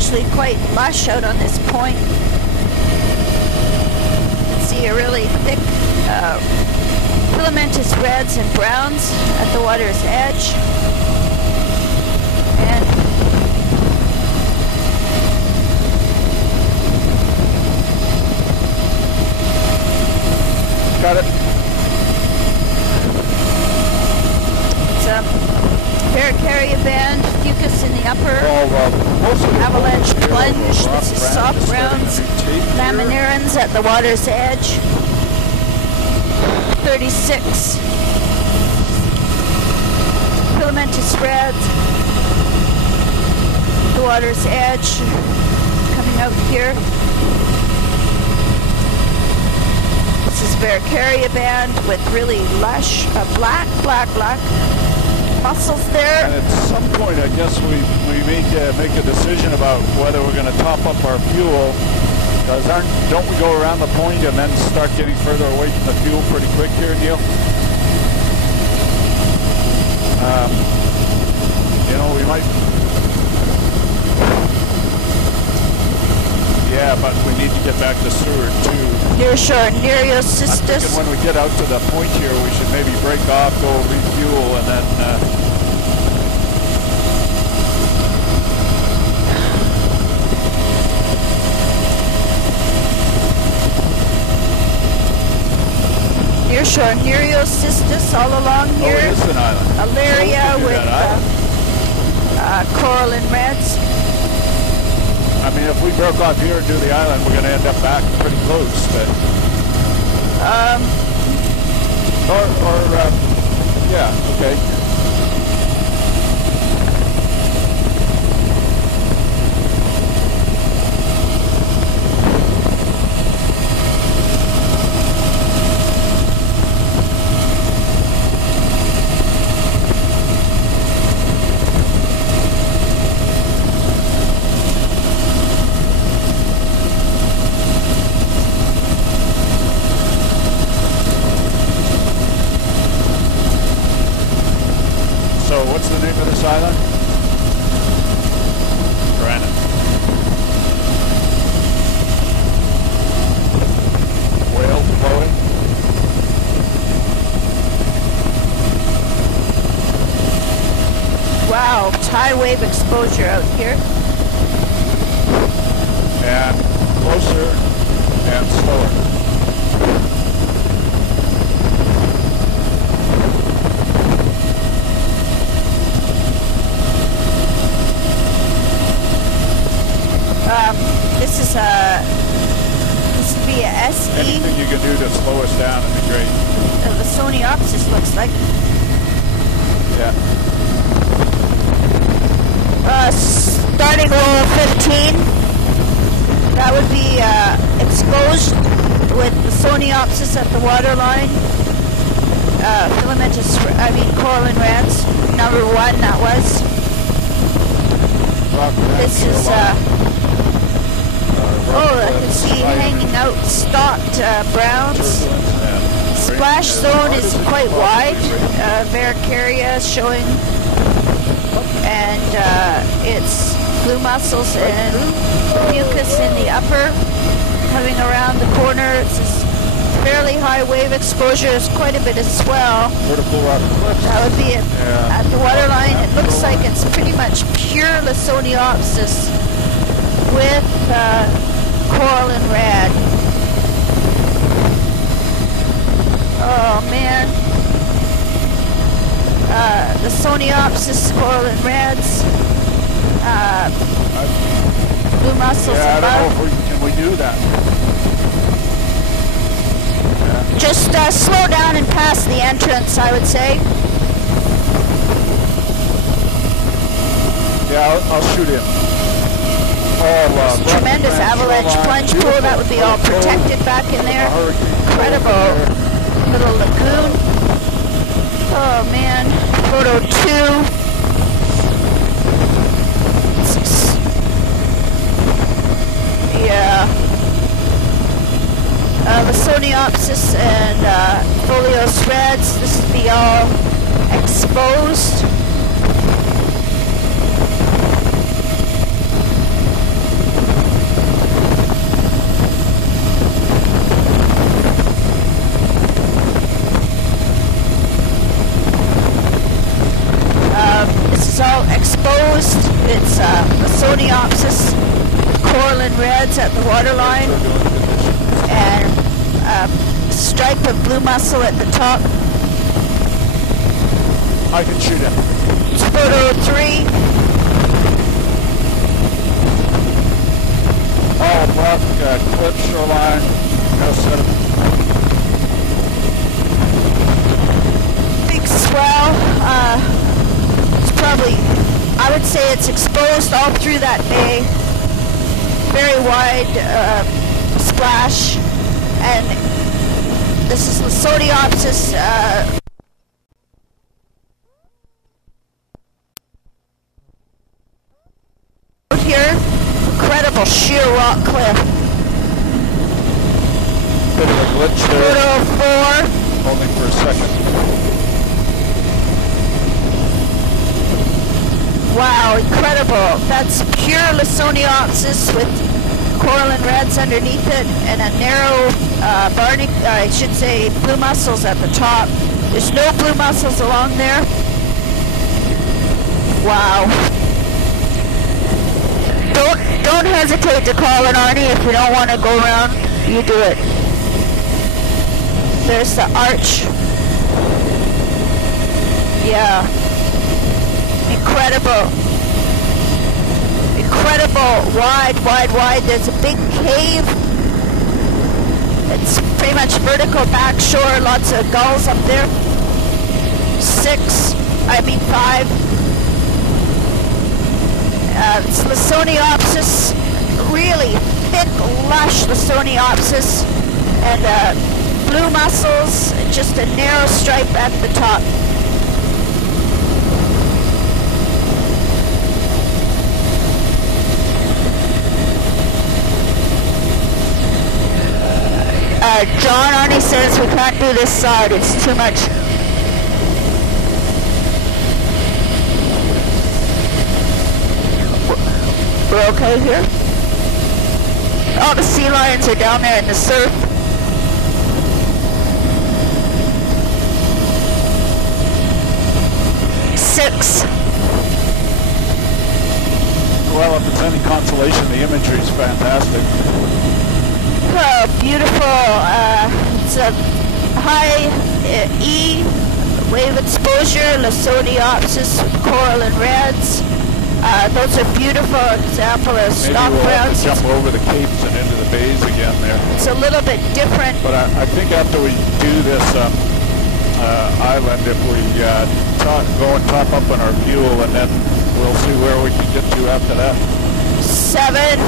actually quite lush out on this point. You can see a really thick filamentous reds and browns at the water's edge. And got it. it's a Varicaria band, fucus in the upper, Most of the avalanche here plunge. will This rock is brand soft is starting browns, to take here. laminarans at the water's edge. 36. Filamentous reds. The water's edge coming out here. This is Varicaria band with really lush black mussels there. And at some point, I guess we may make a decision about whether we're going to top up our fuel. Because don't we go around the point and then start getting further away from the fuel pretty quick here, Neil? You know, we might. Yeah, but we need to get back to Seward too. Nearshore I'm Nereocystis. thinking when we get out to the point here, we should maybe break off, go refuel, and then. Nearshore Nereocystis all along here. Oh, it is an island. Alaria So we can do with that island. coral and reds. I mean, if we broke off here and do the island, we're going to end up back pretty close. But yeah, okay. So what's the name of this island? Granite. Whale flowing. Wow, high wave exposure out here. And closer and slower. This would be a SE. Anything you can do to slow us down would be great. The Soniopsis looks like. Yeah. Starting roll 15. That would be exposed with the Soniopsis at the waterline. Filamentous, coral and reds. Number 1, that was. This is, I can see hanging out stalked browns. Splash zone is quite wide. Varicaria showing, and it's blue mussels and mucus in the upper. Coming around the corner, it's this fairly high wave exposure. There's quite a bit of swell. Vertical rock cliffs. That would be it. At the waterline. It looks like it's pretty much pure Lysoniopsis with coral and red. Oh man. The Soniopsis, coral and reds. Blue mussels Yeah, I above. don't know if can we do that. Yeah. Just slow down and pass the entrance, I would say. Yeah, I'll shoot in. Tremendous avalanche plunge pool. That would be all protected back in there. Incredible little lagoon. Oh man. Photo 2. Yeah. Lysoniopsis and Folios reds. This would be all exposed. This is all exposed. It's Lasoniopsis, coral and reds at the waterline, and a stripe of blue mussel at the top. I can shoot it. It's photo 3. All rock, cliff, shoreline, no sediment. Big swell. It's probably, I would say it's exposed all through that bay. Very wide splash. And this is Lasoniopsis. Here, incredible sheer rock cliff. Bit of a glitch there. Photo 4. Holding for a second. Wow, incredible. That's pure Lasoniopsis with coral and reds underneath it, and a narrow I should say blue mussels at the top. There's no blue mussels along there. Wow. Don't hesitate to call it, Arnie. If you don't want to go around, you do it. There's the arch. Yeah. Incredible. Incredible. Wide. There's a big cave. It's pretty much vertical back shore. Lots of gulls up there. 5. It's Lasoniopsis, really thick, lush Lasoniopsis, and blue mussels, just a narrow stripe at the top. John Arnie says we can't do this side, it's too much. We're okay here? All the sea lions are down there in the surf. Six. Well, if it's any consolation, the imagery is fantastic. Oh, beautiful. It's a high E wave exposure, Lasoniopsis, coral and reds. Those are beautiful example of stock browns. Maybe we'll have to jump over the capes and into the bays again there. It's a little bit different. But I think after we do this island, if we go and top up on our fuel, and then we'll see where we can get to after that. 7.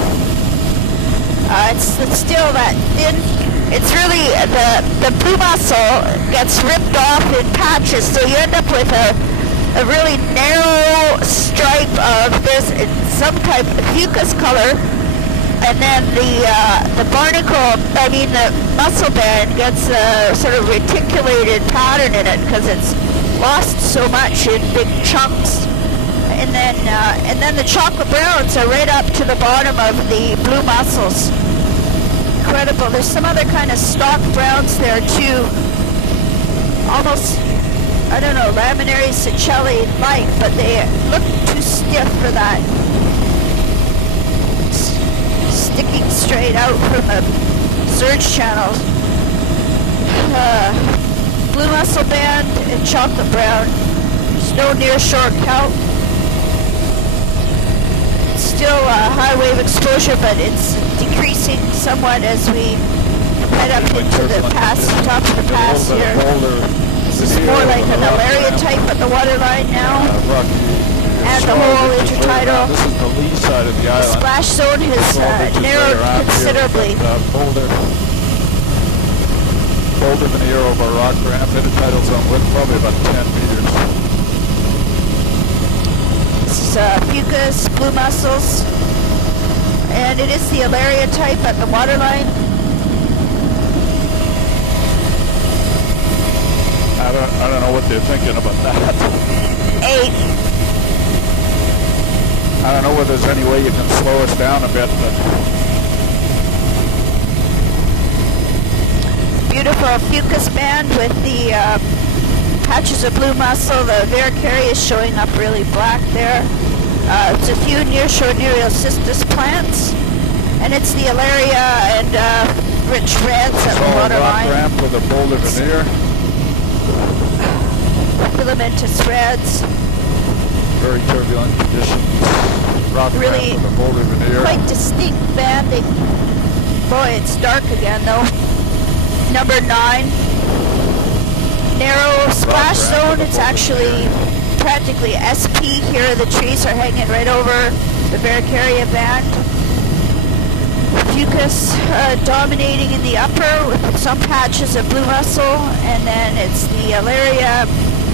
It's still that thin. It's really, the blue mussel gets ripped off in patches, so you end up with a really narrow stripe of this, some type of fucus color, and then the barnacle, the mussel band gets a sort of reticulated pattern in it because it's lost so much in big chunks. And then the chocolate browns are right up to the bottom of the blue mussels. Incredible. There's some other kind of stock browns there too. Almost, I don't know, Laminaria Seychelles like, but they look too stiff for that. Sticking straight out from the surge channels. Blue mussel band and chocolate brown. There's no near shore kelp. Still high wave exposure, but it's decreasing somewhat as we head up into the pass, top of the pass here. This is more like an Alaria type at the waterline now. And the whole intertidal. This is the lee side of the island. The splash zone has narrowed considerably. Bolder than the arrow of our rock ramp. Intertidal zone width probably about 10 meters. This is fucus, blue mussels, and it is the Alaria type at the waterline. I don't know what they're thinking about that. 8. I don't know whether there's any way you can slow us down a bit, but beautiful fucus band with the patches of blue mussel. The Varicaria is showing up really black there. It's a few nearshore Nereocystis plants, and it's the Alaria and rich reds at the waterline. Ramp with a boulder veneer. Filamentous reds. Very turbulent conditions. Rock Really ramp with a boulder veneer. Quite distinct banding. Boy, it's dark again though. Number 9. Narrow splash zone. It's actually practically SP here. The trees are hanging right over the Varicaria band. Fucus dominating in the upper with some patches of blue mussel, and then it's the Alaria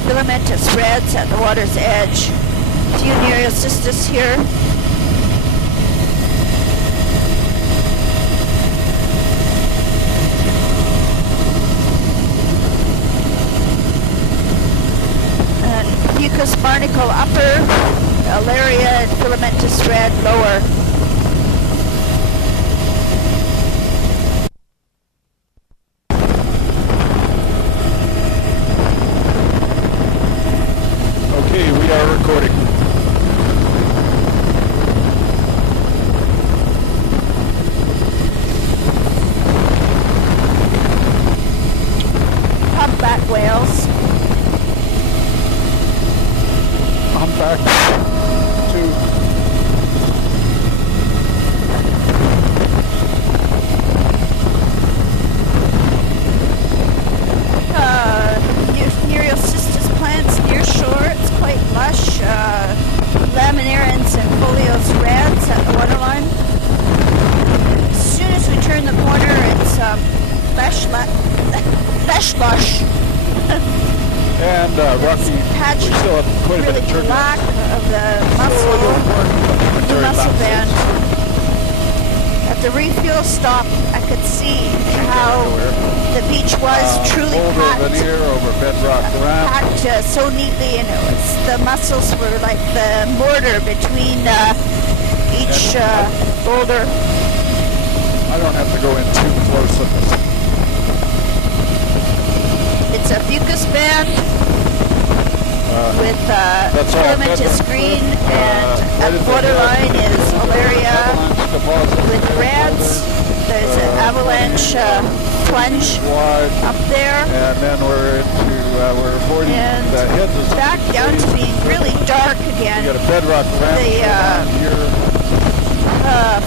filamentous reds at the water's edge. A few Nereocystis here. Fucus barnacle upper, Alaria and filamentous red lower. Okay, we are recording. Humpback whales. Humpback 2. Nereocystis plants near shore. It's quite lush. Laminarans and foliose reds at the waterline. As soon as we turn the corner, it's lush. And Rocky, Patch we still have quite a really bit of turbulence. black of the muscle band. At the refuel stop, I could see how the beach was truly boulder packed. veneer over bedrock ramp. Packed so neatly, and it was, the mussels were like the mortar between each boulder. I don't have to go in too close with this. It's a fucus band with filamentous green, and at the borderline is Alaria with reds. There's an avalanche plunge up there. And then we're avoiding And the heads of back down to being really dark again. You got a bedrock ramp The here.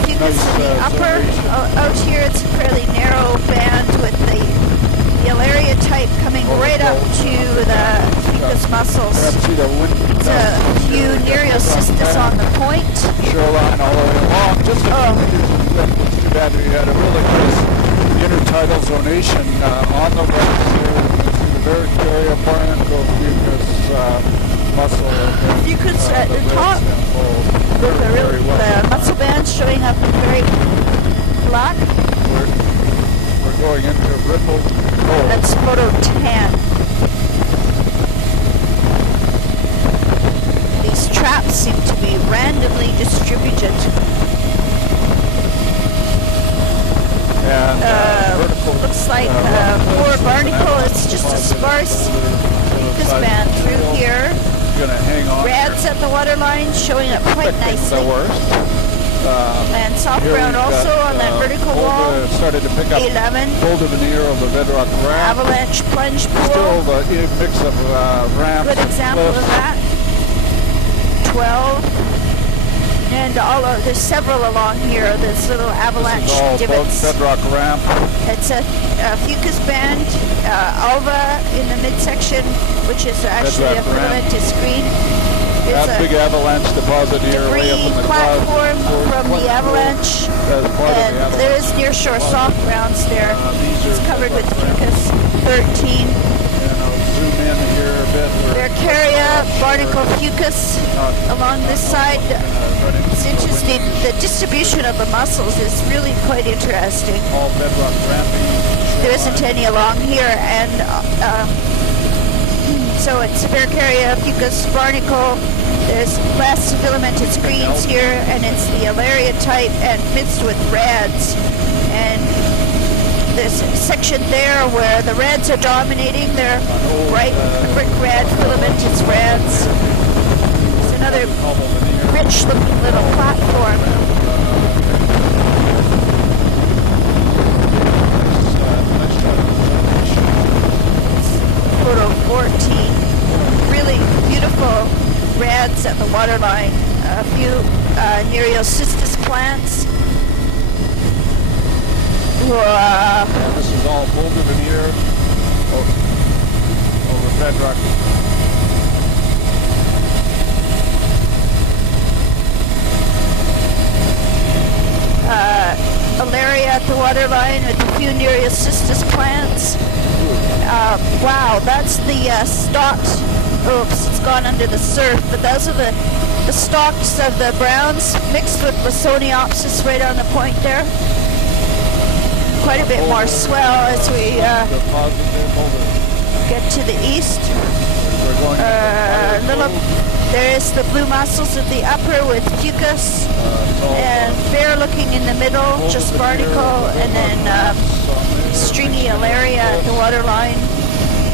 fucus in the upper. Out here it's a fairly narrow band with the Alaria type coming right up to the fucus mussels. See the wind. It's a few Nereocystis on the point. Shoreline all the way along. Just it's too bad we had a really nice intertidal zonation on the right here. The Varicaria barnacle fucus mussel. Fucus at the top with the mussel bands showing up very black. We're going into rippled. That's photo 10. These traps seem to be randomly distributed. And looks like for barnacle, it's just a sparse fucus band through here. Gonna hang on. Reds at the waterline showing up quite nicely. The worst. And soft brown also on that vertical wall. Started to pick up 11. boulder veneer of the bedrock ramp. Avalanche plunge pool. Still the mix of ramps. Good example of that. 12. And there's several along here. There's little avalanche This is all divots. bedrock ramp. It's a fucus band, alva in the midsection, which is actually a filamentous green. There's That big avalanche deposit here way up in the platform clouds. from the avalanche, and there is nearshore soft grounds there. It's covered with fucus 13. And I'll zoom in here a bit. Varicaria, barnacle fucus along this side. It's interesting. The distribution of the mussels is really quite interesting. All bedrock ramping. There isn't any along here, and so it's Varicaria, fucus, barnacle. There's less filamentous greens here, and it's the Alaria type and mixed with reds. And There's a section there where the reds are dominating. They're bright brick red, filamentous reds. There's another rich-looking little platform. Photo 14. Really beautiful reds at the waterline. A few Nereocystis plants. This is all boulder veneer over bedrock. Alaria at the waterline with a few Nereocystis plants. Wow, that's the stalks. Oops, it's gone under the surf, but those are the stalks of the browns mixed with Lysoniopsis right on the point there. Quite a bit more swell as we get to the east. There is the blue mussels at the upper with fucus and fair looking in the middle, just barnacle, and then stringy alaria at the waterline.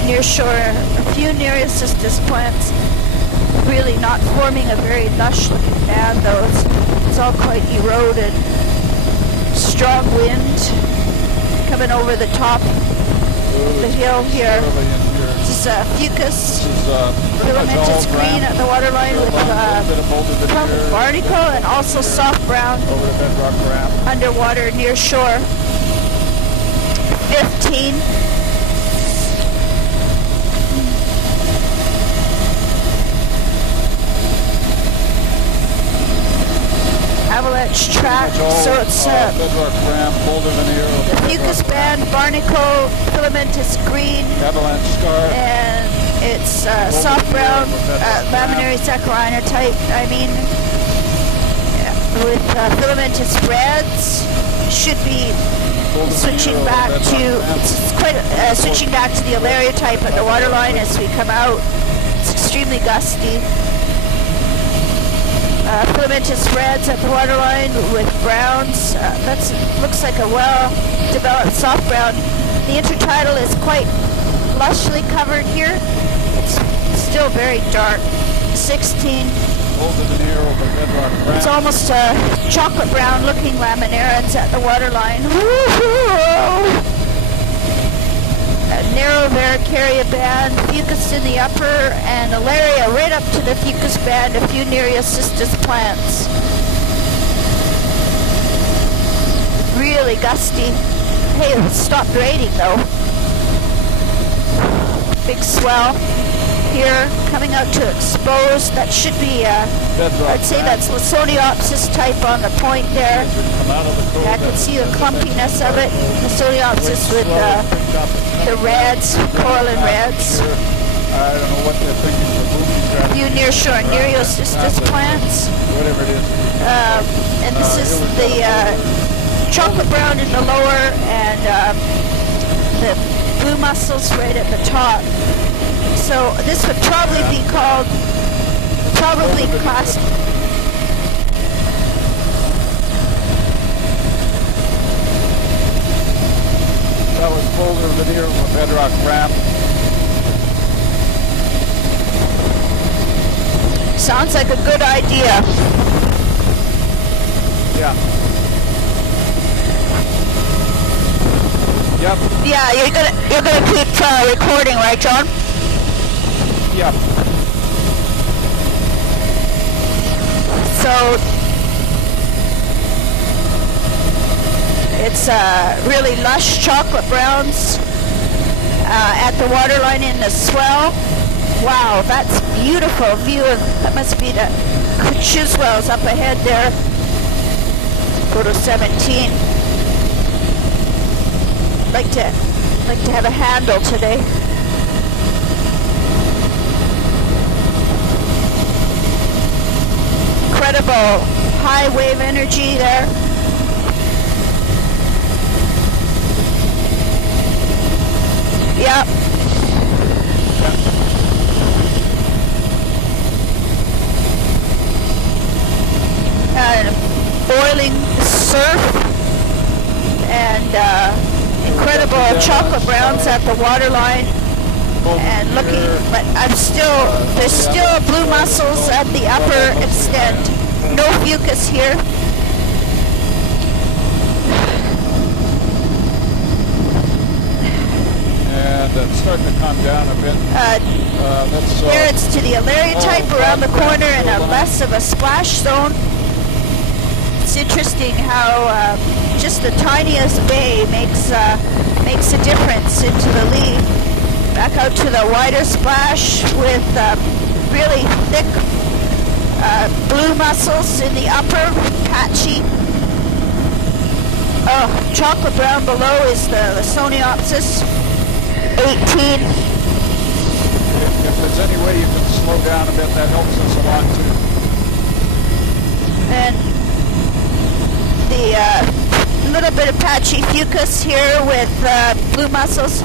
Near shore, a few Nereocystis plants, really not forming a very lush looking band though. It's all quite eroded. Strong wind coming over the top of the hill here. This is fucus, filamentous green at the waterline with barnacle and also soft brown underwater near shore. 15. Avalanche track, so it's the fucus band, barnacle, filamentous green, and it's soft brown, laminary saccharinor type, with filamentous reds. Should be switching back to, switching back to the alaria type at the waterline as we come out. It's extremely gusty. Filamentous reds at the waterline with browns. That looks like a well-developed soft brown. The intertidal is quite lushly covered here. It's still very dark. 16. It's almost a chocolate brown looking laminarids at the waterline. A narrow Varicaria band, fucus in the upper, and alaria right up to the fucus band, a few Nereocystis plants. Really gusty. Hey, it stopped raining though. Big swell here, coming out to exposed. That should be, I'd say that's Lysoniopsis type on the point there. I can see the clumpiness of it. Lysoniopsis with the reds, coralline reds. I don't know what they're thinking for boobies. A few near shore Nereocystis plants. Whatever it is. And this is the chocolate brown in the lower and the blue mussels right at the top. So this would probably be called, classed. That was boulder veneer from bedrock ramp. Sounds like a good idea. Yeah. Yep. Yeah, you're gonna keep recording, right, John? Yep. So it's really lush chocolate browns at the waterline in the swell. Wow, that's beautiful view of, that must be the Chiswells up ahead there. Photo 17. Like to have a handle today. Incredible high wave energy there. Yep. Boiling surf and incredible chocolate browns at the waterline. And looking, but there's still blue mussels at the upper extent. No fucus here. And it's starting to come down a bit. Here it's to the Alaria type around the corner and a less of a splash zone. It's interesting how just the tiniest bay makes a difference into the lead. Back out to the wider splash with really thick blue mussels in the upper, patchy. Oh, chocolate brown below is the Lysoniopsis 18. If there's any way you can slow down a bit, that helps us a lot too. And the little bit of patchy fucus here with blue mussels.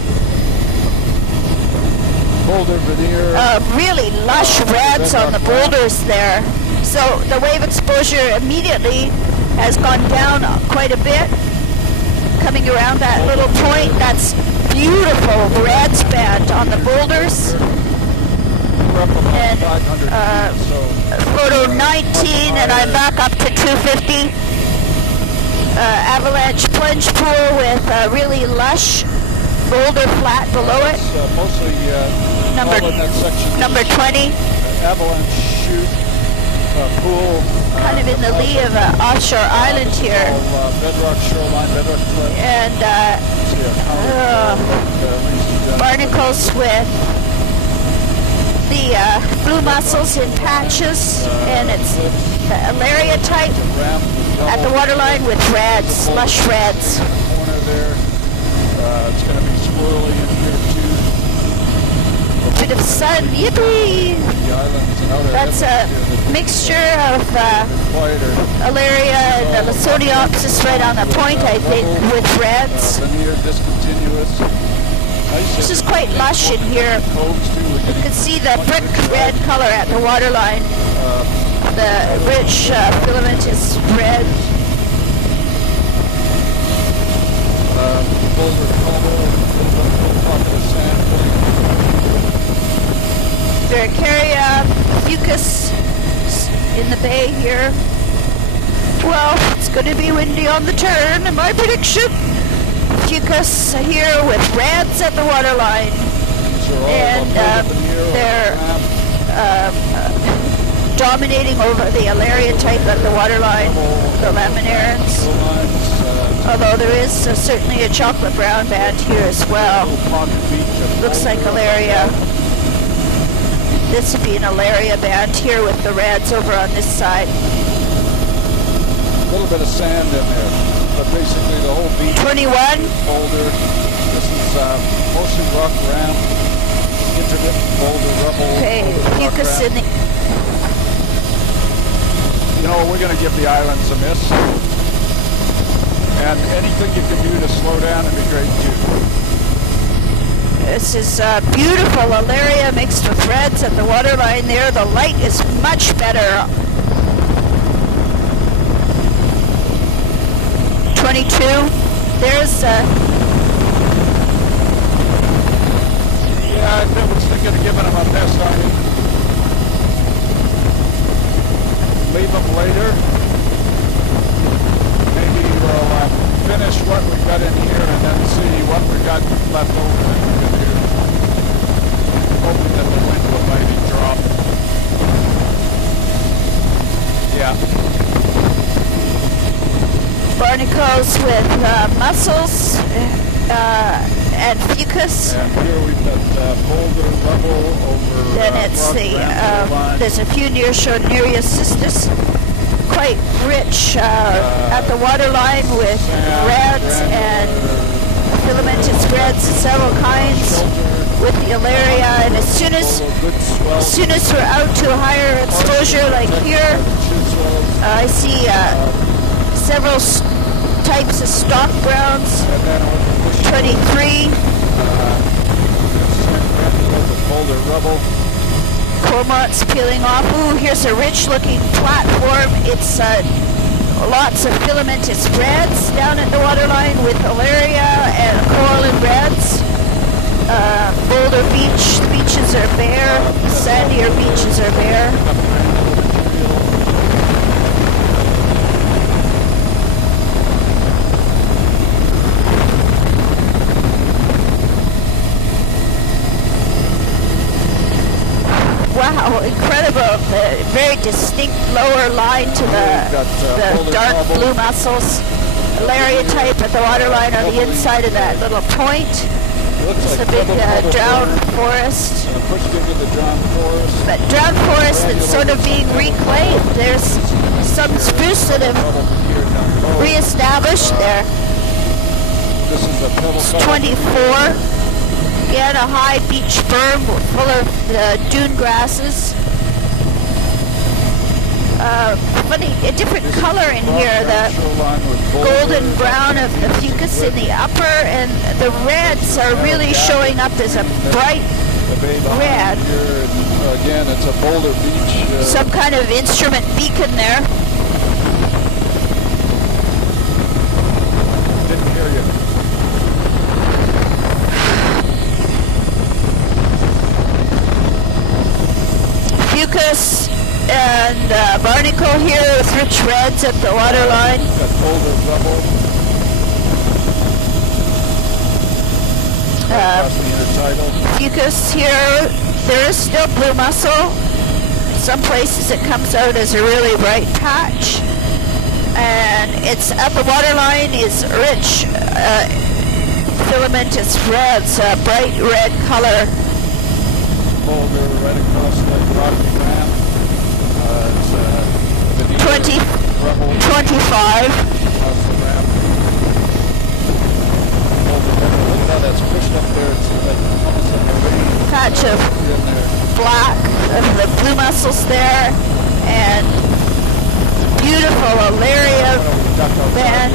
Boulder veneer. Really lush reds on the boulders there. So the wave exposure immediately has gone down quite a bit. Coming around that little point, that's beautiful reds band on the boulders. And photo 19, and I'm back up to 250. Avalanche plunge pool with really lush boulder flat below it. Mostly number 20. Avalanche chute pool. Kind of in the lee of an offshore island here. Bedrock shoreline, bedrock cliff. And barnacles with the blue mussels in patches. And it's the Alaria type at the waterline with reds, lush reds. Corner there. It's going to be swirly in here too. A bit of sun, yippee! That's a mixture of Alaria and the Lysoniopsis right on the point, I think, with reds. This is quite lush in here. You can see the brick red color at the waterline. The rich filamentous red. Varicaria, fucus in the bay here. Well, it's going to be windy on the turn, in my prediction. Fucus here with reds at the waterline. And they're dominating over the Alaria type at the waterline, the laminarans. Although there is certainly a chocolate brown band here as well. Looks like Alaria. This would be an Alaria band here with the reds over on this side. A little bit of sand in there, but basically the whole beach. 21. Boulder. This is mostly rock ramp, intermittent boulder rubble. Okay, fucus in the. You know, we're going to give the islands a miss. And anything you can do to slow down would be great too. This is beautiful Alaria mixed with reds at the waterline there. The light is much better. 22. There's yeah, I was thinking of giving them a miss on it. Leave them later. Maybe we'll finish what we've got in here and then see what we got left over that we can do. Hoping that the wind will maybe drop. Yeah. barnacles with mussels and fucus. And here we've got boulder rubble over. Then it's there's a few nearshore Nereus cystis. Quite rich at the waterline with reds and filamentous reds of several kinds with the Alaria. And as soon as we're out to a higher exposure like here, I see several types of stock browns. 23. Boulder rubble. Cormorants peeling off. Ooh, here's a rich looking platform. It's lots of filamentous reds down at the waterline with Alaria and coral and reds. Boulder Beach, the beaches are bare. Sandier beaches are bare. Wow, incredible. Very distinct lower line to the dark blue mussels. Alaria type at the waterline on the inside of that little point. It's a big drowned forest. But drowned forest that's sort of being reclaimed. There's some spruce that have re-established there. It's 24. Again, a high beach berm full of dune grasses. Funny, a different color in here. The golden brown of the fucus in the upper, and the reds are really showing up as a bright red. Again, it's a Boulder Beach. Some kind of instrument beacon there. Didn't hear you. Fucus and barnacle here with rich reds at the waterline. Got Boulder rubble. Across the intertidal. Fucus here. There is still blue mussel. In some places it comes out as a really bright patch. And it's at the waterline is rich filamentous reds, bright red color. Boulder right across the Rocky Ramp. It's 25. Across the ramp. Look at how that's pushed up there. It's like almost like a ring. Patch of black of the blue mussels there, and beautiful Alaria band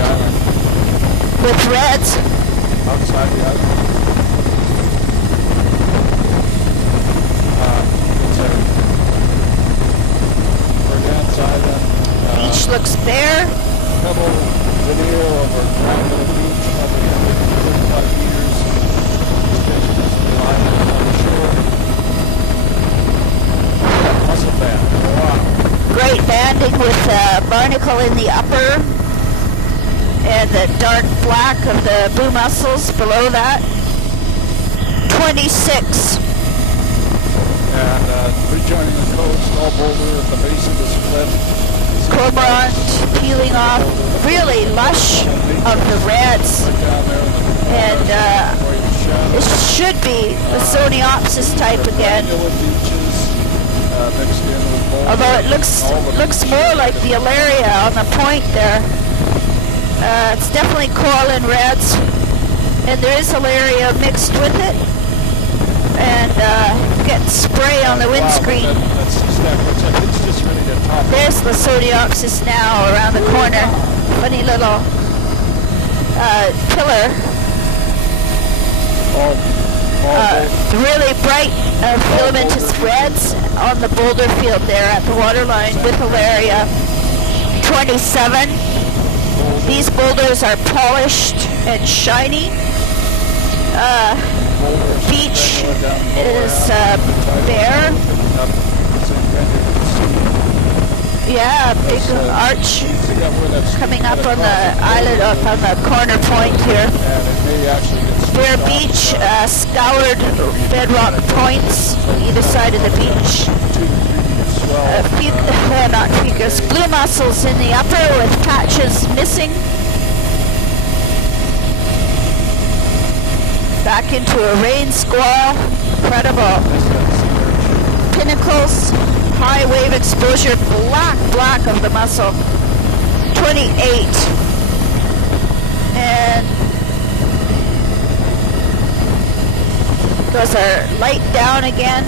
with reds. Outside the island. Beach looks bare. Pebble video over Triangle Beach, probably 35 meters. Line on the shore. Mussel band. Wow. Great banding with barnacle in the upper, and the dark black of the blue mussels below that. 26. And rejoining the coast, all Boulder at the base of this cliff. Cormorant peeling off, really lush of the reds. And it should be the Soniopsis type again. Although it looks more like the Alaria on the point there. It's definitely coral and reds. And there is Alaria mixed with it. And get spray on the windscreen. There's the Soniopsis now around the corner. Funny little pillar. Really bright filamentous reds on the boulder field there at the waterline with Alaria. 27. These boulders are polished and shiny. Beach is bare. Yeah, big arch coming up on the island, up on the corner point here. Bare beach, scoured bedrock points on either side of the beach. Not fucus, blue mussels in the upper with patches missing. Back into a rain squall. Incredible. Pinnacles, high wave exposure, black of the mussel. 28. And goes our light down again.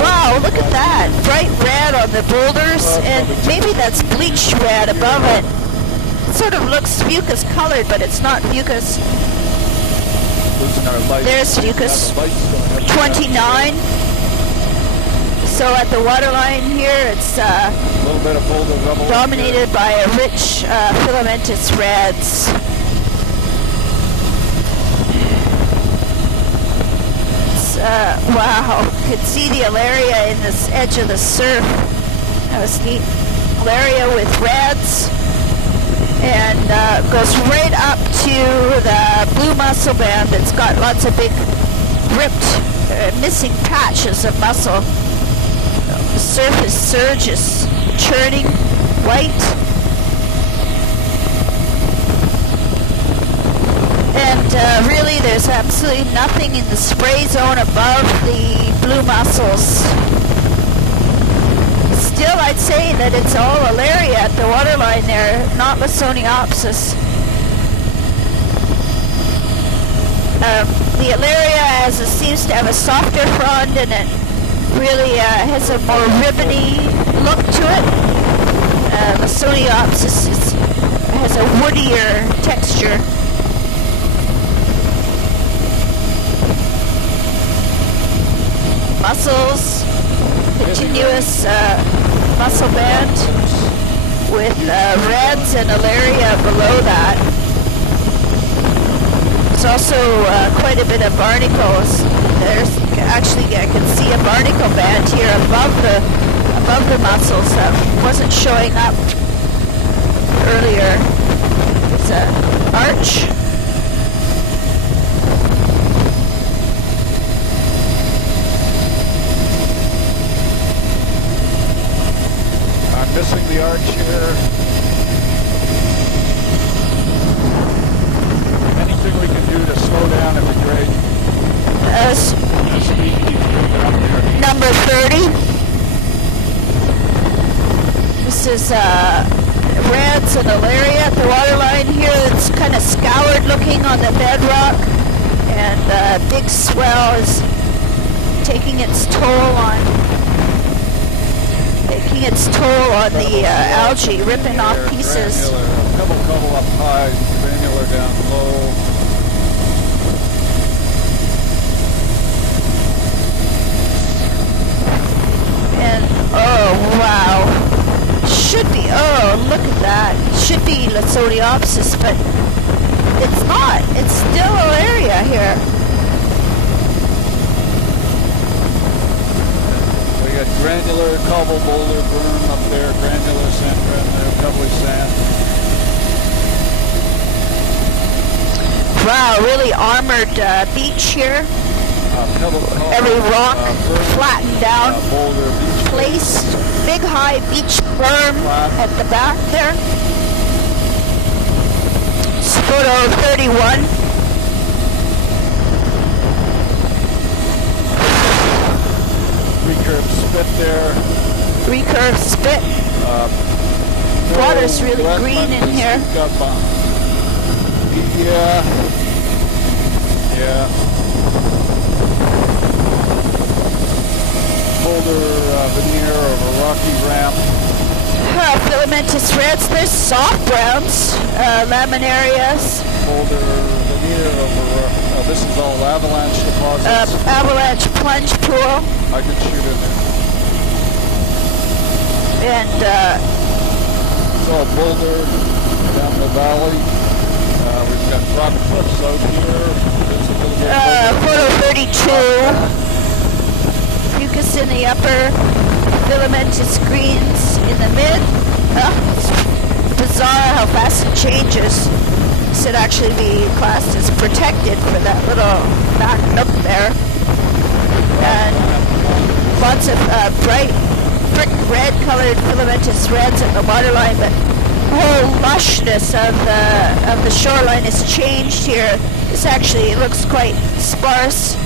Wow, look at that. Bright red on the boulders, and maybe that's bleached red above it. Sort of looks fucus colored, but it's not fucus. There's fucus. 29. So at the waterline here, it's A little bit of boulder rubble. dominated by a rich filamentous reds. It's, wow, you can see the Alaria in this edge of the surf. That was neat. Alaria with reds, and goes right up to the blue mussel band that's got lots of big ripped, missing patches of mussel. The surface surge is churning white. And really there's absolutely nothing in the spray zone above the blue mussels. Still, I'd say that it's all Alaria at the waterline there, not Lysoniopsis. The Alaria seems to have a softer frond, and it really has a more ribbony look to it. Lysoniopsis has a woodier texture. Mussels, continuous mussel band with reds and Alaria below that. There's also quite a bit of barnacles. There's actually, I can see a barnacle band here above the mussels that wasn't showing up earlier. It's an arch. Missing the arch here. Anything we can do to slow down would be great. Speed keeps moving up there. Number 30. This is reds and Alaria at the waterline here. It's kind of scoured looking on the bedrock, and big swell is taking its toll on the algae, ripping off pieces. Pebble up high, granular down low. And oh wow, should be, oh look at that, should be Lysoniopsis, but it's not. It's still Alaria here. We got granular cobble boulder berm up there, granular sand berm there, pebbly sand. Wow, really armored beach here. Every rock flattened down, boulder beach placed, big high beach berm at the back there. It's photo 31. Recurve spit there. Recurve spit. Water's really green in here. Yeah. Boulder veneer of a rocky ramp. Filamentous reds. There's soft browns. Laminarias. Boulder veneer of this is all avalanche deposits. Avalanche plunge pool. I could shoot in there. And it's all boulder down the valley. We've got rock cliffs out here. There's a little bit photo 32. Fucus in the upper, filamentous greens in the mid. It's bizarre how fast it changes. This would actually be classed as protected for that little back nook there. And lots of bright brick red colored filamentous reds at the waterline, but the whole lushness of the shoreline has changed here. This actually looks quite sparse.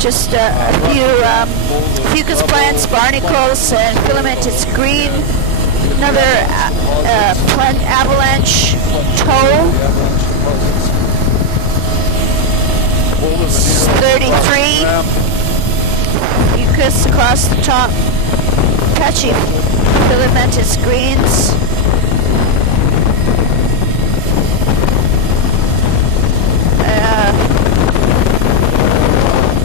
Just a few fucus plants, barnacles, and filamentous green. Another avalanche toe. 33. Fucus across the top. Patchy filamentous greens.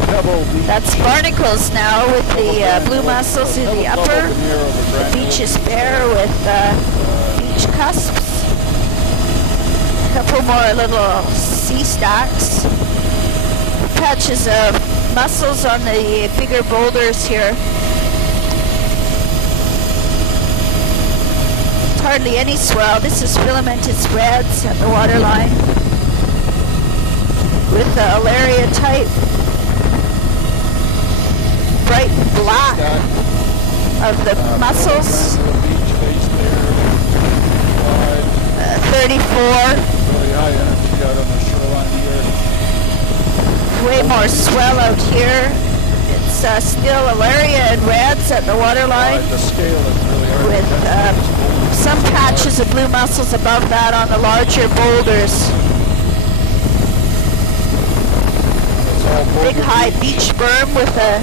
Pebble That's barnacles now with the blue mussels in the upper. The beach is bare with beach cusps. A couple more little sea stacks. Patches of mussels on the bigger boulders here. Hardly any swell. This is filamentous reds at the waterline with the Alaria type bright black of the mussels. 34. Really high energy out on the shoreline here. Way more swell out here. It's still Alaria and reds at the waterline. The scale is really hard. With some patches of blue mussels above that on the larger boulders. Big high beach berm with a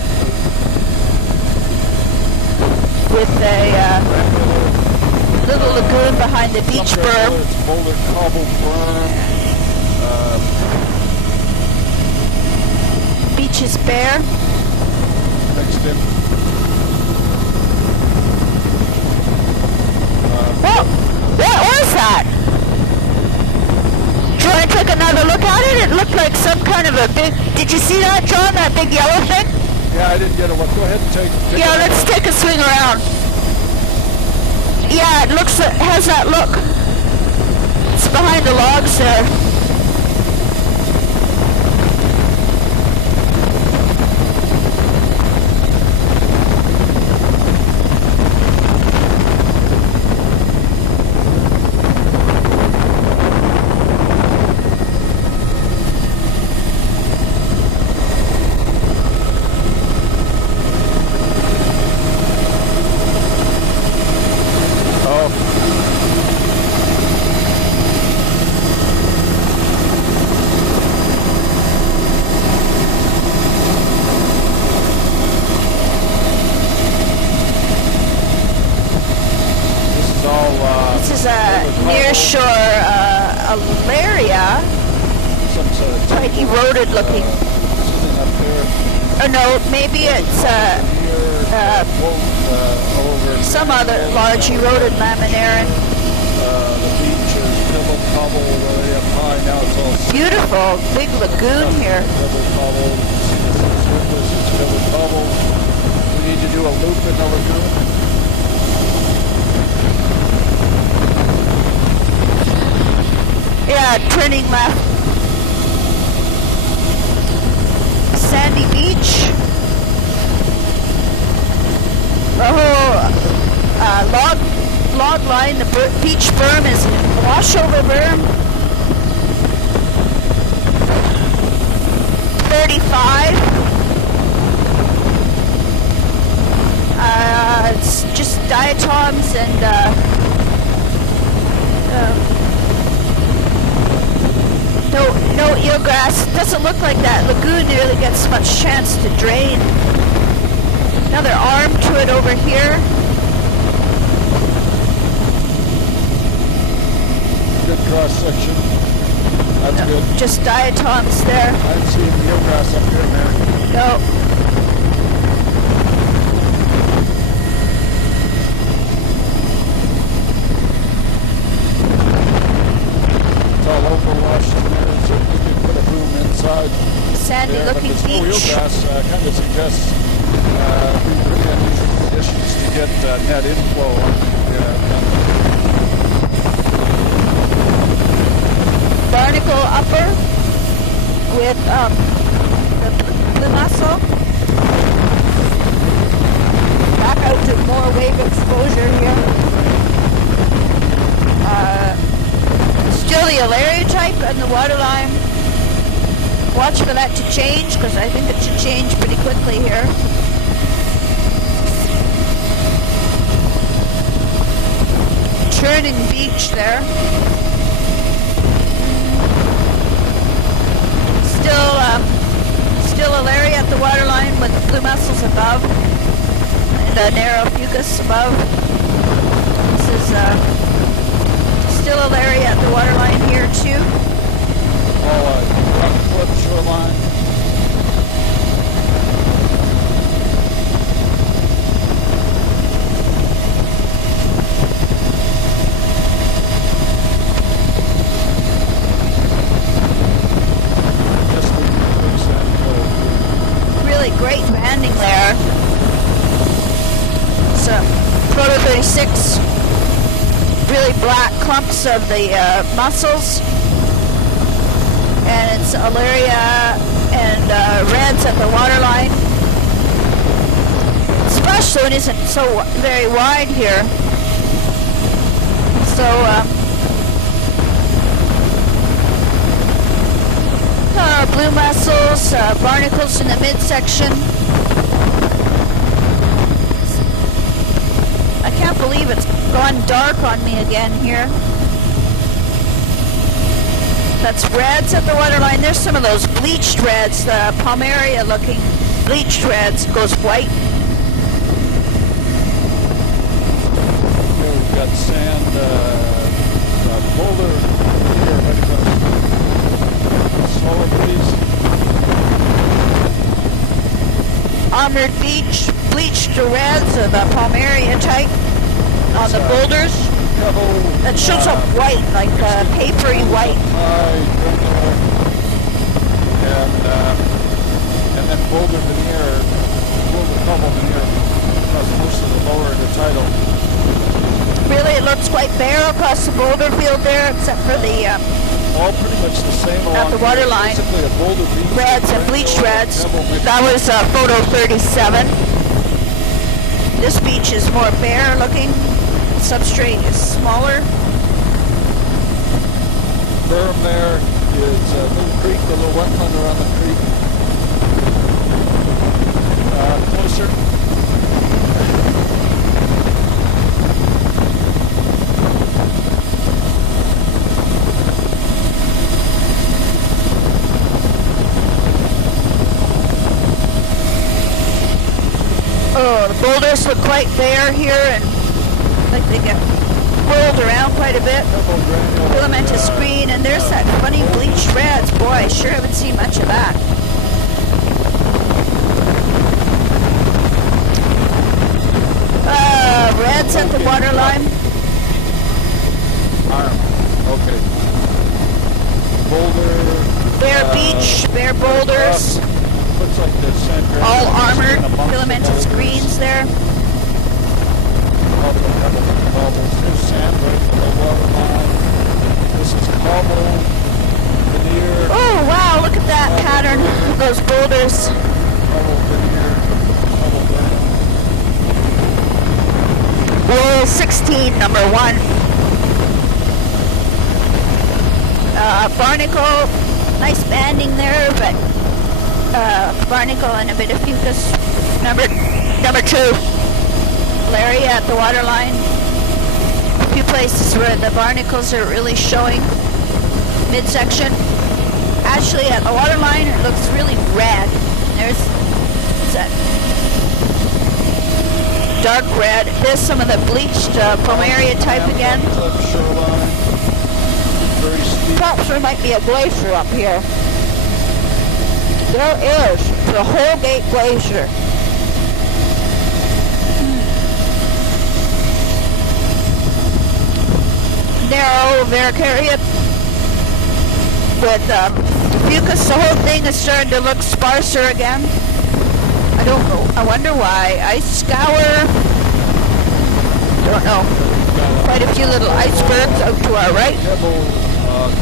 little lagoon behind the beach berm. It's boulder cobble berm. Beach is bare. Mixed in. What was that? John took another look at it. It looked like some kind of a big... Did you see that, John? That big yellow thing? Yeah, I didn't get a look. Go ahead and take yeah, let's take a swing around. Yeah, it looks... has that look. It's behind the logs there. Nearshore Alaria, quite eroded looking. Or no, maybe it's some other large eroded laminarin. The beach is pebble cobble way up high. Now it's all beautiful, big lagoon here. Pebble cobble. This is pebble cobble. We need to do a loop in the lagoon. Yeah, turning left. Sandy beach. The whole log line, the beach berm is washover berm. 35. It's just diatoms and no eelgrass. Doesn't look like that lagoon really gets much chance to drain. Another arm to it over here. Good cross section. That's good. Just diatoms there. I didn't see any eelgrass up here, man. No. Sandy looking beach. Eelgrass kind of suggests pretty unusual conditions to get net inflow. Barnacle upper with the blue mussel. Back out to more wave exposure here. Still the Alaria type and the waterline. Watch for that to change, because I think it should change pretty quickly here. Churning beach there. Still Alaria at the waterline with blue mussels above and a narrow fucus above. This is still Alaria at the waterline here too. Flip shoreline. 36 really black clumps of the mussels, and it's Alaria and reds at the waterline. Splash zone isn't so very wide here, so blue mussels, barnacles in the midsection. I can't believe it's gone dark on me again here. That's reds at the waterline. There's some of those bleached reds, the Palmaria looking bleached reds, goes white. Here we've got sand, boulder here, ready for solid piece. Armored beach, bleached reds of the Palmaria type on the boulders. That shows up white, like papery white. And then boulder veneer, boulder cobble veneer across most of the lower intertidal. Really, it looks quite bare across the boulder field there, except for the all pretty much the same along at the water line. Basically a boulder beach. Reds and bleached reds. That was photo 37. This beach is more bare looking. Substrate is smaller. Berm there is a little creek, a little wetland around the creek. Closer. Oh, the boulders look quite bare here, and like they get rolled around quite a bit. Filamentous green, and there's that funny bleached reds. Boy, I sure haven't seen much of that. Reds at the waterline. Okay. Boulder. Bare beach, bare boulders. Looks like the center. All armored, filamentous greens there. There's sand right from the water line. This is cobble, veneer. Oh wow, look at that pattern of those boulders. Cobble, veneer, cobble down. Roll 16, number 1. Barnacle, nice banding there, but barnacle and a bit of fucus. Number 2. Larry at the waterline. A few places where the barnacles are really showing. Midsection. Actually, at the waterline, it looks really red. There's that dark red. There's some of the bleached Palmaria type again. Perhaps there might be a glacier up here. There is the Holgate Glacier. Narrow Varicaria with fucus. The whole thing is starting to look sparser again. I don't know. I wonder why. Ice scour. Don't know. Quite a few little icebergs out to our right.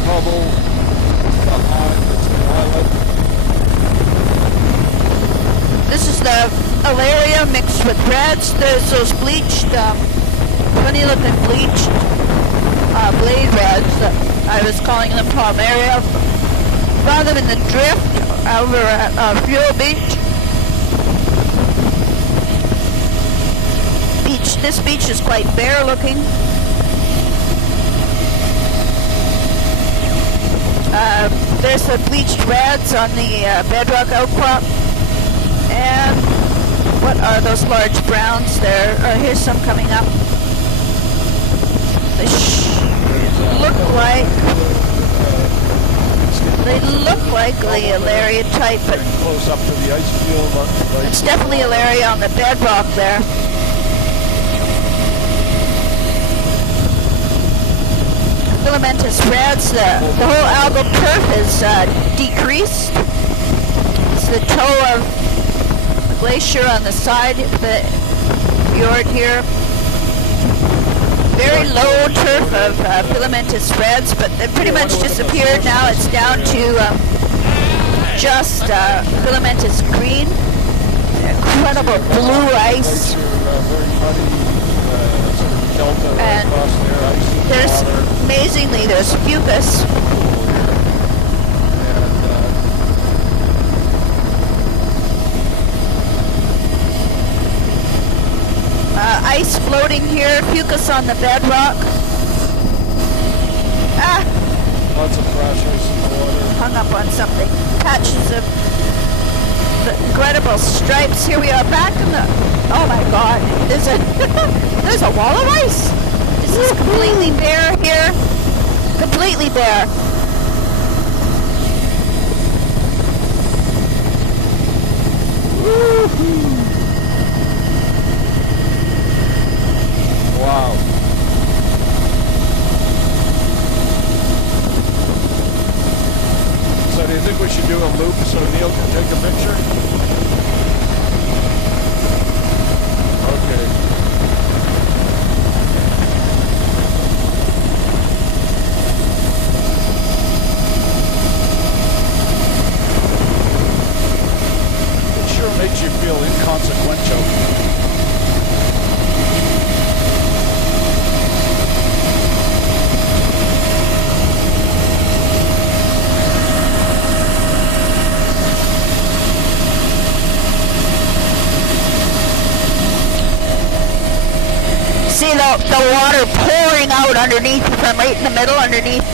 Cobble behind the islet. This is the Alaria mixed with reds. There's those bleached, funny looking bleached blade reds that I was calling them Palmaria. Found them in the drift over at Fuel Beach. This beach is quite bare looking. There's the bleached reds on the bedrock outcrop. And what are those large browns there? Here's some coming up. They look like the Alaria type, but close up to the ice field. it's definitely Alaria on the bedrock there. Filamentous reds. The whole algal turf is decreased. It's the toe of the glacier on the side of the fjord here. very low turf of filamentous reds, but they've pretty much disappeared now. It's down to just filamentous green. Incredible blue ice. And there's, amazingly, there's fucus. Ice floating here, fucus on the bedrock. Ah! Lots of freshers in the water. Hung up on something. Patches of the incredible stripes. Here we are back in the... Oh my god. There's a there's a wall of ice. This is completely bare here. Completely bare. Woo-hoo. Wow. So do you think we should do a loop so Neil can take a picture? Okay. It sure makes you feel inconsequential. See the water pouring out underneath from right in the middle underneath.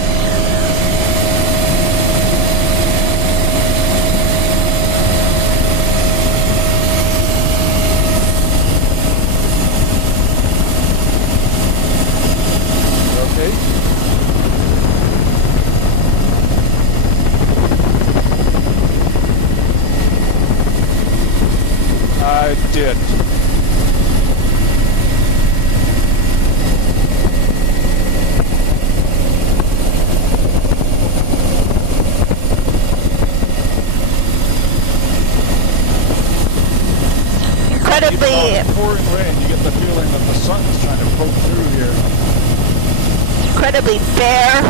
Okay. I did. Incredibly pouring rain, you get the feeling that the sun is trying to poke through here. Incredibly bare.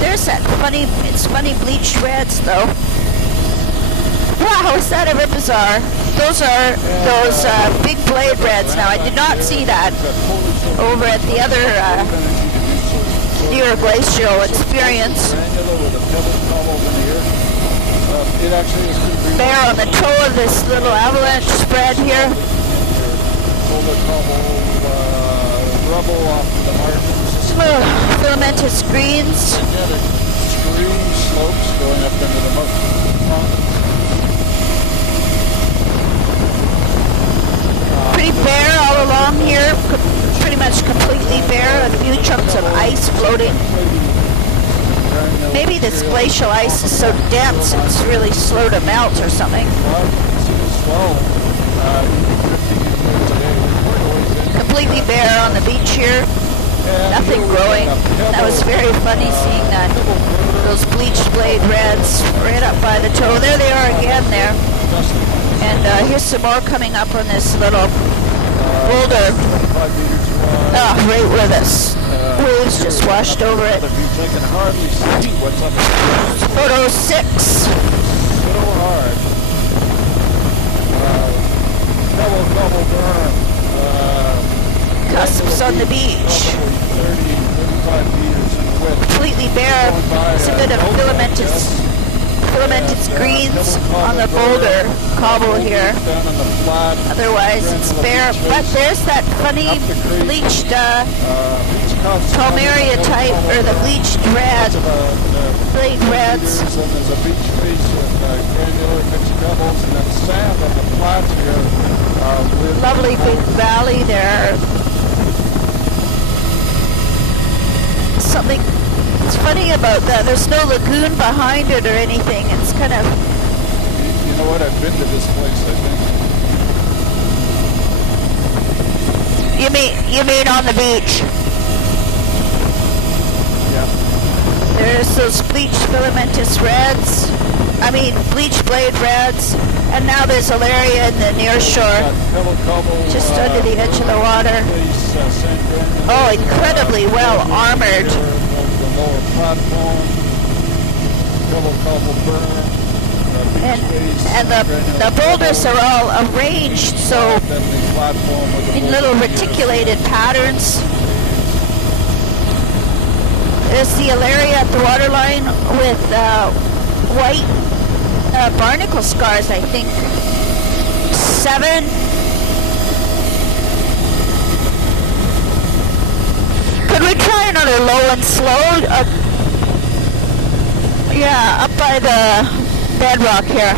There's that funny, it's funny bleached reds though. Wow, is that ever bizarre? Those are those big blade reds. Now I did not see that over at the other near glacial experience. There on the toe of this little avalanche spread here. Filamentous greens. Green slopes going up into the mountains. Pretty bare all along here. Pretty much completely bare. A few chunks of ice floating. Maybe this glacial ice is so dense it's really slow to melt or something. Completely bare on the beach here. Nothing growing. That was very funny seeing that. Those bleached blade reds right up by the toe. There they are again there. And here's some more coming up on this little boulder. Right with us. Waves just washed over it. Photo 6. Cusps on the beach. Completely bare. There's a bit of filamentous greens on the boulder cobble here. Otherwise it's bare, but there's that funny bleached Palmaria type, or the bleached red, blade reds. There's a beach face with granular mixed pebbles and then sand on the flats here. Lovely big valley there. Something. It's funny about that. There's no lagoon behind it or anything. It's kind of... You know what? I've been to this place, I think. You mean on the beach? Yeah. There's those bleached filamentous reds. I mean, bleached blade reds. And now there's Alaria in the near shore, just under the edge of the water. Oh, incredibly well armored. And the boulders are all arranged so in little reticulated patterns. There's the Alaria at the waterline with white barnacle scars, I think. 7. Could we try another low and slow? Yeah, up by the bedrock here.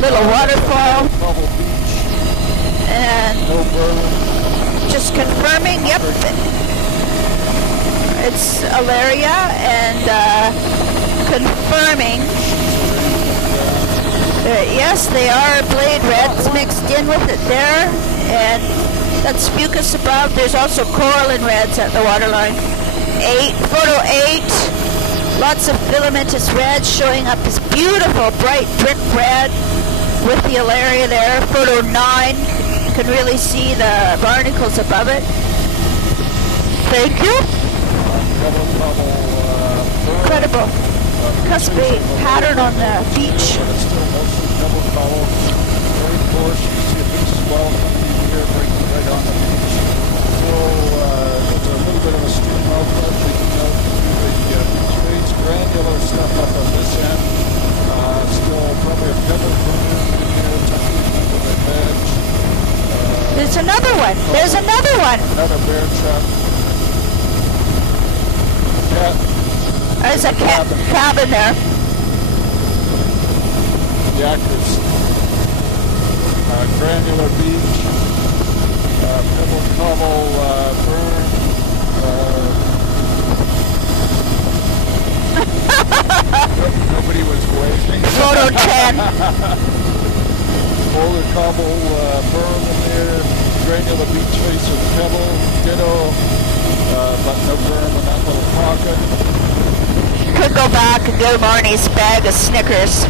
Little waterfall. And just confirming, yep. It's Alaria, and confirming. Yes, they are blade reds mixed in with it there, and that's Fucus above. There's also coralline reds at the waterline. 8, photo 8. Lots of filamentous reds showing up as beautiful bright brick red with the Alaria there. Photo 9. You can really see the barnacles above it. Thank you. Incredible cuspy pattern on the beach. Granular stuff up on this end. Still probably a pebble burn here, tucking into the edge. There's another one. There's another one. Another bear trap. Cat. There's a cabin there. Yakers. Granular beach. Pebble cobble burn. Nobody was waving. Photo 10. Boulder cobble berm in there. Granular beach face with pebble. Ditto. But no berm in that little pocket. Could go back and get Marnie's bag of Snickers.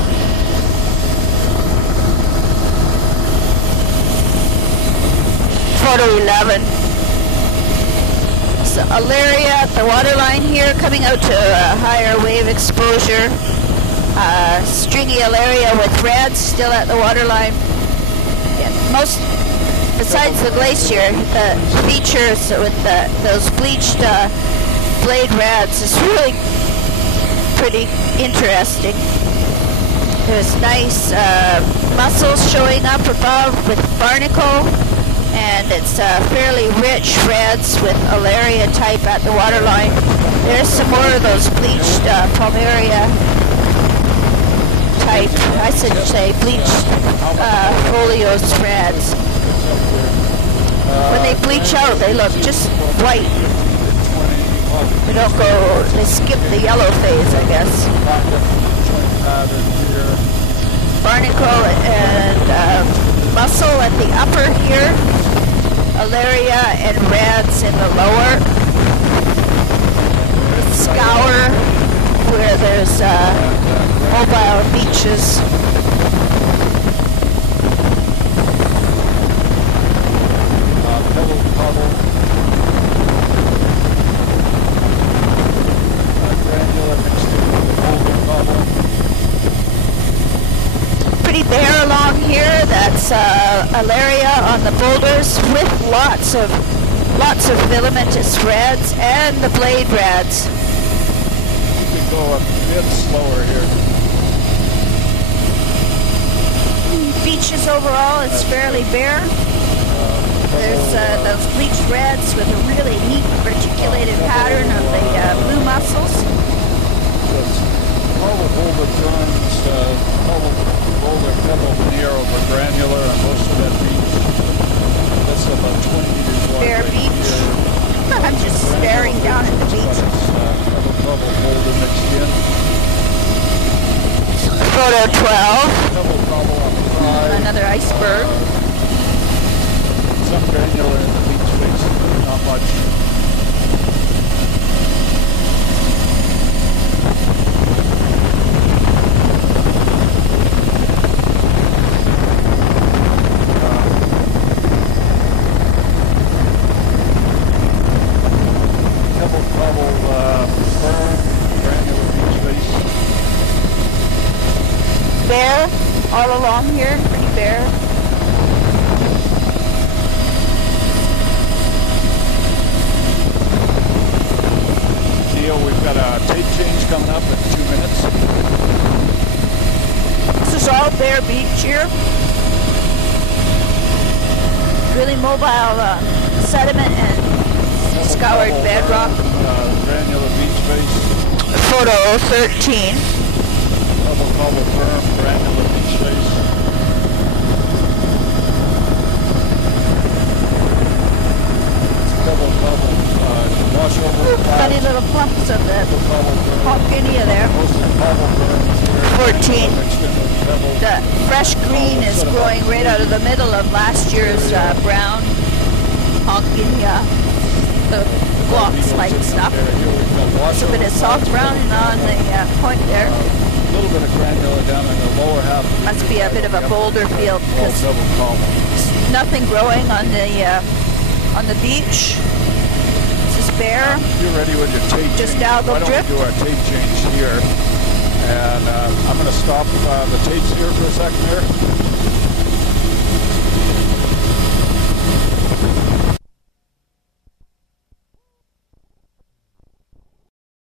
Photo 11. So Alaria at the waterline here, coming out to a higher wave exposure. Stringy Alaria with reds still at the waterline. Yeah, most, besides the glacier, the features with those bleached blade reds is really pretty interesting. There's nice mussels showing up above with barnacle, and it's fairly rich reds with Alaria type at the waterline. There's some more of those bleached Palmaria type, I should say bleached folios reds. When they bleach out, they look just white. They don't go, they skip the yellow phase, I guess. Barnacle and mussel at the upper here. Alaria and reds in the lower. Scour, where there's mobile beaches. Pretty bare along here. That's Alaria on the boulders with lots of filamentous reds and the blade reds. You can go a bit slower here. Beaches overall is fairly bare. There's those bleached reds with a really neat reticulated pattern of the blue mussels. All the boulder burns, all the boulder pebble near over granular on most of that beach. That's about 20 meters wide. Bare right beach. here. I'm just staring down at the beach. Pebble boulder mixed in. Photo 12. Pebble cobble on the side. Another iceberg. Some granular in the beach face, not much. Bear Beach here. Really mobile sediment and scoured bedrock. Granular beach face. Photo 13. Double cobble firm, granular beach face. Double cobble wash over. Funny little clumps of the Double cobble firm. Hawkinia there. Mostly cobble firm. 14. Mixed in with pebble. The fresh green is growing right out of the middle of last year's brown Hawkinia. The blocks-like stuff. So a bit of soft brown on the point there. A little bit of granular down in the lower half. Must be a bit of a boulder field because Double cobble. nothing growing on the beach. This is bare. You're ready with your tape Just change. algal Why don't drift. we do our tape change here? And I'm going to stop the tapes here for a second here.